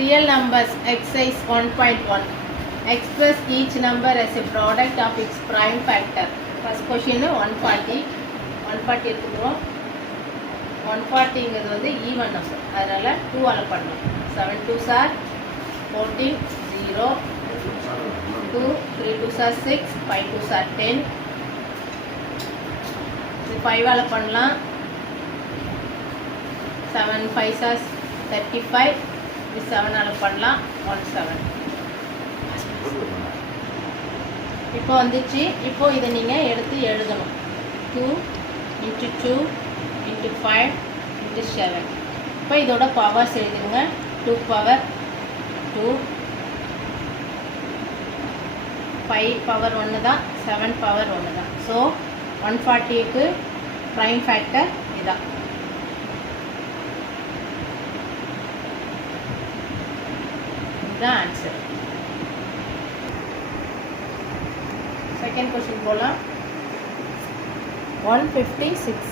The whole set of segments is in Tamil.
Real numbers exercise 1.1. Express each number as a product of its prime factor. First question 140. 140 எடுத்துக்கிறோம். 140ங்கிறது வந்து ஈவன் நம்பர், அதனால 2 ஆல் பண்ணலாம். 7 2s are 14, 0, 2, 3 2s are 6, 5 2s are 10. இது 5 ஆல் பண்ணலாம். 7 5s are 35. இது 7 ஆல் பண்ணலாம். 17. இப்போ வந்துச்சு. இப்போ இதை நீங்கள் எடுத்து எழுதணும். 2 into 2 into 5 into 7. இப்போ இதோட பவர்ஸ் எழுதுங்க. 2 பவர் 2, 5 பவர் 1 தான், 7 பவர் 1 தான். ஸோ 140க்கு ப்ரைம் ஃபேக்டர் இதான். இதுதான் ஆன்சர். செகண்ட் கொஸ்டின் போகலாம். 156.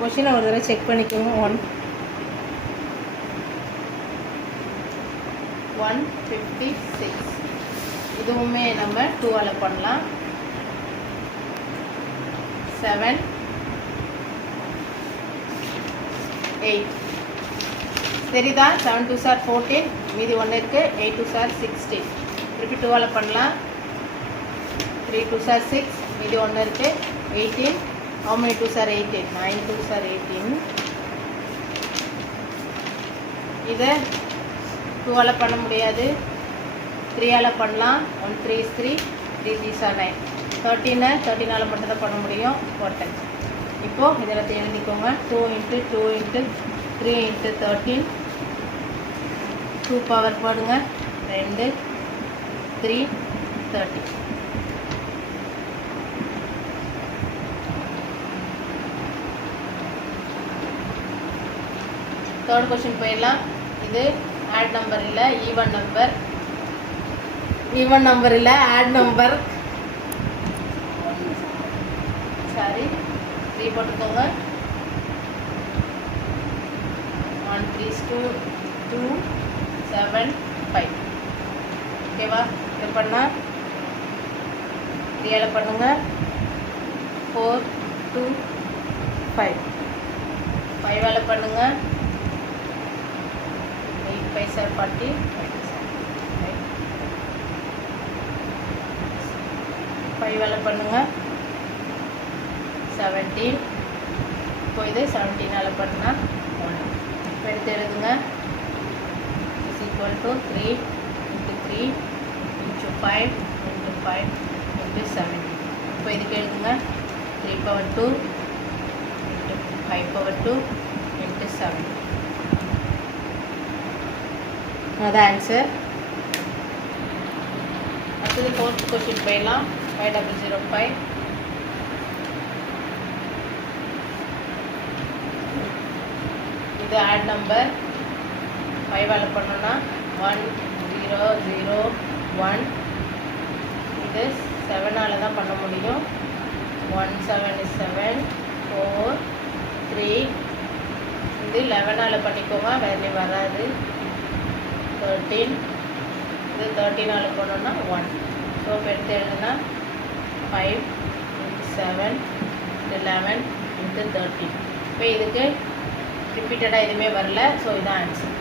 கொஸ்டினை ஒரு தடவை செக் பண்ணிக்கோங்க. 156. இதுவுமே நம்ம 2 ஆல் பண்ணலாம். 7 8. சரிதா? 7 2s are 14, மீதி 1 இருக்குது. 8 2s are 16. திருப்பி 2 ஆல் பண்ணலாம். 3 2s are 6, மீதி 1 இருக்குது. 18. how many 2s are 18? 9 2s are 18. இதை 2 ஆல் பண்ண முடியாது. 3 ஆல் பண்ணலாம். 1 3 is 3, 3 3s are 9. 13 ஆல் மட்டும் தான் பண்ண முடியும். 10. இப்போது இதில் எழுதிக்கோங்க. 2 into 2 into 3 into 13. 2 பவர் போடுங்க. 2 3 30. தேர்ட் கொஸ்டின் போயிடலாம். இது ஆட் நம்பர் இல்லை, ஈவன் நம்பர். ஈவன் நம்பர் இல்லை, ஆட் நம்பர். சாரி, 3 போட்டுக்கோங்க. 1 3 is 2, 2 7 5. ஓகேவா? இது பண்ணால் 3 ஆல் பண்ணுங்க. 4 2 5. 5 ஆல் பண்ணுங்க. 8 5 are 40, 5 ஆல் பண்ணுங்க. 17. இப்போ இது 17 ஆல் பண்ணால் 1. இப்போ எடுத்து எழுதுங்க. is equal to 3 into 3 into 5 into 5 into 17. இப்போ இதுக்கு எழுதுங்க. 3 power 2 into 5 power 2 into 7. அதான் ஆன்சர். அடுத்தது ஃபோர்த் கொஸ்டின் போயிடலாம். 5005. இது ஆட் நம்பர். 5 ஆல் பண்ணோன்னா 1 0 0 1. இது 7 ஆல் தான் பண்ண முடியும். 1 7 is 7, 4 3. இது 11 ஆல் பண்ணிக்கோங்க, வேறு வராது. 13. இது 13 ஆல் பண்ணோன்னா 1. ஸோ இப்போ எடுத்து எழுதுனா 5 7 11 into 13. இப்போ இதுக்கு ரிப்பீட்டடாக எதுவுமே வரல. ஸோ இதுதான் ஆன்சர்.